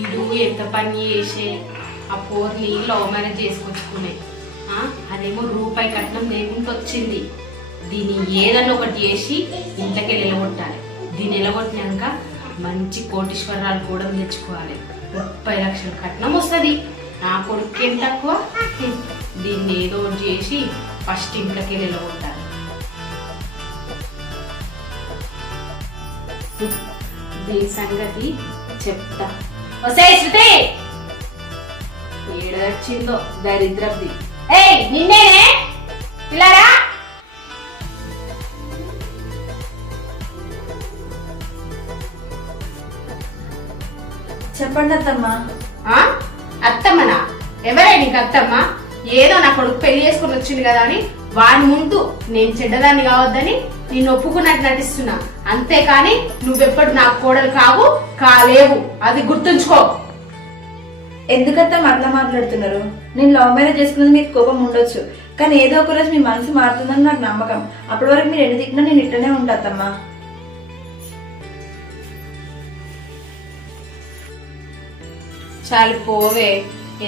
ఈడు ఎంత పని చేసే ఆ పోర్ని లవ్ మ్యారేజ్ చేసుకొచ్చుకునే అదేమో రూపాయి కట్నం లేకుండా వచ్చింది. దీన్ని ఏదన్నా ఒకటి చేసి ఇంట్లోకి నిలగొట్టాలి. దీన్ని నిలగొట్టినాక మంచి కోటీశ్వరాలు కూడా తెచ్చుకోవాలి. 30 లక్షల కట్నం వస్తుంది. నా కొడుకు ఏం తక్కువ. దీన్ని ఏదో ఒకటి చేసి ఫస్ట్ ఇంట్లోకి నిలగొట్టాలి. దీని సంగతి చెప్తా. వస్తే శృతి ఏడొచ్చిందో దరిద్రది. ఏయ్ నిన్నేనే పిల్లరా. చెప్పండి అత్తమ్మా. అత్తమ్మనా? ఎవరే నీకు అత్తమ్మ? ఏదో నా కొడుకు పెళ్లి చేసుకుని వచ్చింది కదా అని వాడి ముందు నేను చెడ్డదాన్ని కావద్దని నేను ఒప్పుకున్నట్టు నటిస్తున్నా. అంతేకాని నువ్వెప్పుడు నాకు కోడలు కాలేవు. అది గుర్తుంచుకో. ఎందుకత్తమ్మ అట్లా మాట్లాడుతున్నారు? నేను లవ్ మ్యారేజ్ చేసుకున్నది మీకు కోపం ఉండొచ్చు, కానీ ఏదో ఒక రోజు మీ మనసు మారుతుందని నాకు నమ్మకం. అప్పటి వరకు మీరు ఎన్ని తిట్టినా నేను ఇట్లనే ఉంటా అత్తమ్మా. చాలు పోవే.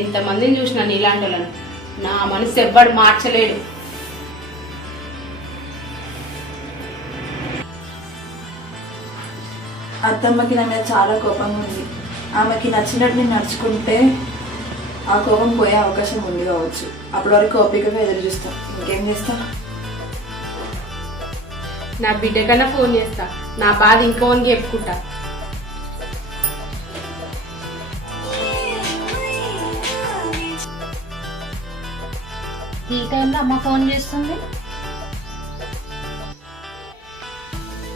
ఎంతమందిని చూసినా నీలాంటి వాళ్ళను. నా మనసు ఎవ్వడు మార్చలేడు. అత్తమ్మకి నా మీద చాలా కోపంగా ఉంది. ఆమెకి నచ్చినట్టు నేను నడుచుకుంటే ఆ కోపం పోయే అవకాశం ఉంది కావచ్చు. అప్పటి వరకు ఓపికగా ఎదురు చూస్తా. ఇంకేం చేస్తా? నా బిడ్డ కన్నా ఫోన్ చేస్తా. నా బాధ ఇంకోనికి చెప్పుకుంటా. ఈ టైంలో అమ్మ ఫోన్ చేస్తుంది.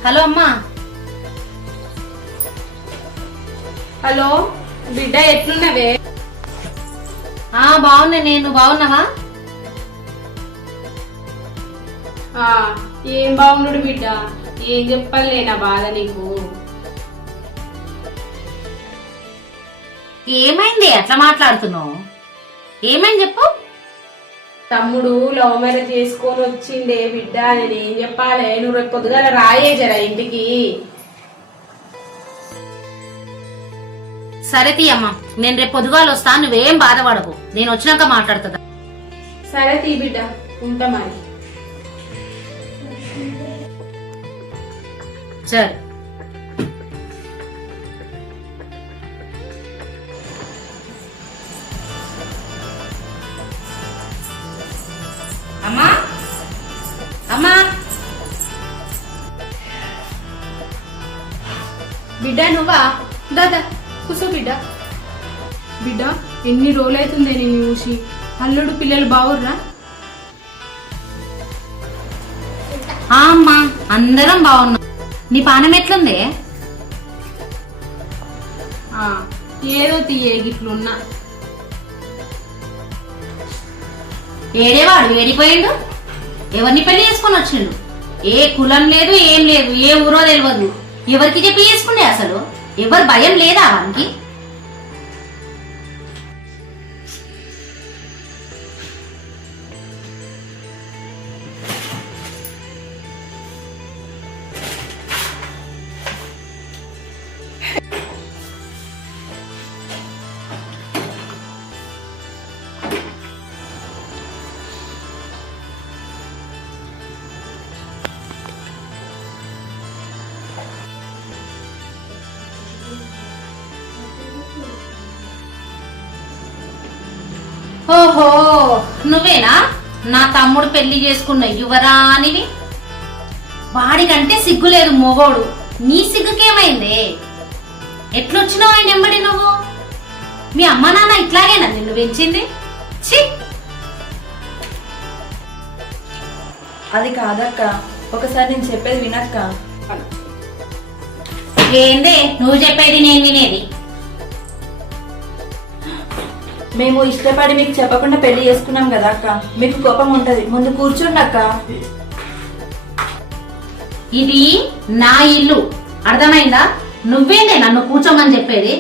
హలో అమ్మా. హలో బిడ్డ, ఎట్లున్నవే? బాగున్నా. నేను బాగున్నావా? ఏం బాగున్నాడు బిడ్డ. ఏం చెప్పాలే నా బాధ నీకు. ఏమైంది అట్లా మాట్లాడుతున్నావు? ఏమైంది చెప్పు. తమ్ముడు లవ్ మ్యారేజ్ చేసుకొని వచ్చిండే బిడ్డ. నేను ఏం చెప్పాలి? నువ్వు రేపు పొద్దుగాల రాయే జరా ఇంటికి. సరే తీయమ్మా, నేను రేపు పొద్దుగాలు వస్తా. నువ్వేం బాధపడకు, నేను వచ్చినాక మాట్లాడుతుందా. సరే తీ బిడ్డ, ఉంటా మరి. సరే. అమ్మా అమ్మా. బిడ్డ నువ్వా? దాదా కూసో బిడ్డ. బిడ్డ ఎన్ని రోజులైతుందే నేను చూసి. అల్లుడు పిల్లలు బావుర్రా? అమ్మా అందరం బాగున్నాం. నీ పానం ఎట్లుంది? ఏదో తీయే గిట్లున్నా. ఏడేవాడు ఏడిపోయిండు? ఎవరిని పెళ్లి చేసుకుని వచ్చిండు? ఏ కులం లేదు, ఏం లేదు, ఏ ఊరో తెలియదు. ఎవరికి చెప్పి చేసుకుండే? అసలు ఎవరు భయం లేదా వానికి? ఓహో, నువ్వేనా నా తమ్ముడు పెళ్లి చేసుకున్న యువరానివి? వాడికంటే సిగ్గులేదు మొగోడు. నీ సిగ్గుకేమైందే? ఎట్లొచ్చినావు ఆయన ఎంబడి నువ్వు? మీ అమ్మ నాన్న ఇట్లాగేనా నిన్ను పెంచింది? ఛీ! అది కాదక్క, ఒకసారి నేను చెప్పేది వినక్క. ఏందే నువ్వు చెప్పేది నేను వినేది? మేము ఇష్టపడి మీకు చెప్పకుండా పెళ్లి చేసుకున్నాం కదా అక్క. మీకు కోపం ఉంటది. ముందు కూర్చోండి అక్క. ఇది నా ఇల్లు, అర్థమైందా? నువ్వేందే నన్ను కూర్చోమని చెప్పేది?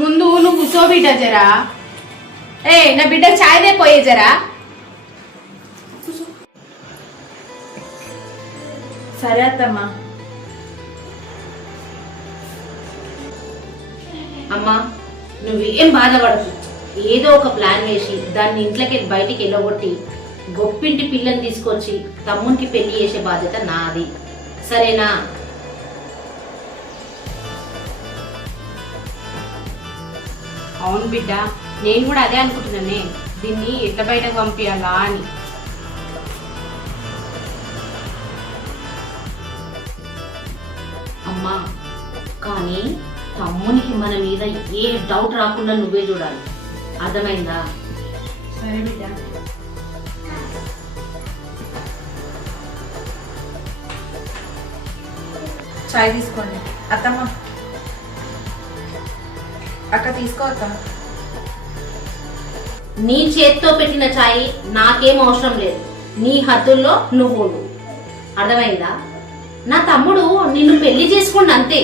ముందు నువ్వు కూసో బిడ్డ జరా. నా బిడ్డ చాయ్ దే పోయే జరా. సరే అత్తమ్మా. అమ్మా నువ్వేం బాధపడకు, ఏదో ఒక ప్లాన్ వేసి దాన్ని ఇంట్లోకి బయటికి వెళ్ళగొట్టి గొప్పింటి పిల్లని తీసుకొచ్చి తమ్మునికి పెళ్లి చేసే బాధ్యత నాది, సరేనా? అవును బిడ్డ, నేను కూడా అదే అనుకుంటున్నానే, దీన్ని ఎట్లా బయటకు పంపించాలా అని. అమ్మా కానీ తమ్మునికి మన మీద ఏ డౌట్ రాకుండా నువ్వే చూడాలి, అర్థమైందా? సరే బిడ్డ. చాయ్ తీసుకోండి అత్తమ్మ. అక్క తీసుకో అక్క. నీ చేత్తో పెట్టిన ఛాయ్ నాకేం అవసరం లేదు, నీ హద్దుల్లో నువ్వు ఉండు, అర్థమైందా? నా తమ్ముడు నిన్ను పెళ్లి చేసుకుండు అంతే,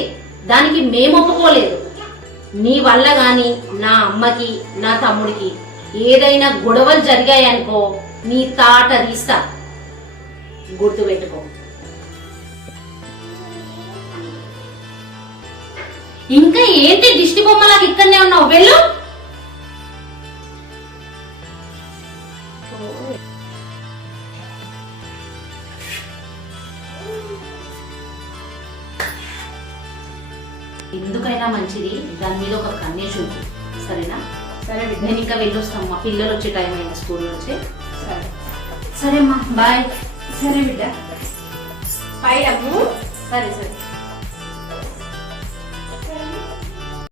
దానికి మేము ఒప్పుకోలేదు. నీ వల్ల గాని నా అమ్మకి నా తమ్ముడికి ఏదైనా గొడవలు జరిగాయనుకో నీ తాట తీస్తా, గుర్తు పెట్టుకో. ఇంకా ఏంటి దిష్టి బొమ్మలాగా ఇక్కడనే ఉన్నావు, వెళ్ళు. ఎందుకైనా మంచిది దాని మీద ఒక కన్నేసి ఉంచు, సరేనా? సరే బిడ్డ. నేను ఇంకా వెళ్ళొస్తాను, మా పిల్లలు వచ్చే టైం అయింది స్కూల్ నుంచి. సరే సరే అమ్మా, బాయ్. సరే బిడ్డ. పై అమ్ము. సరే సరే.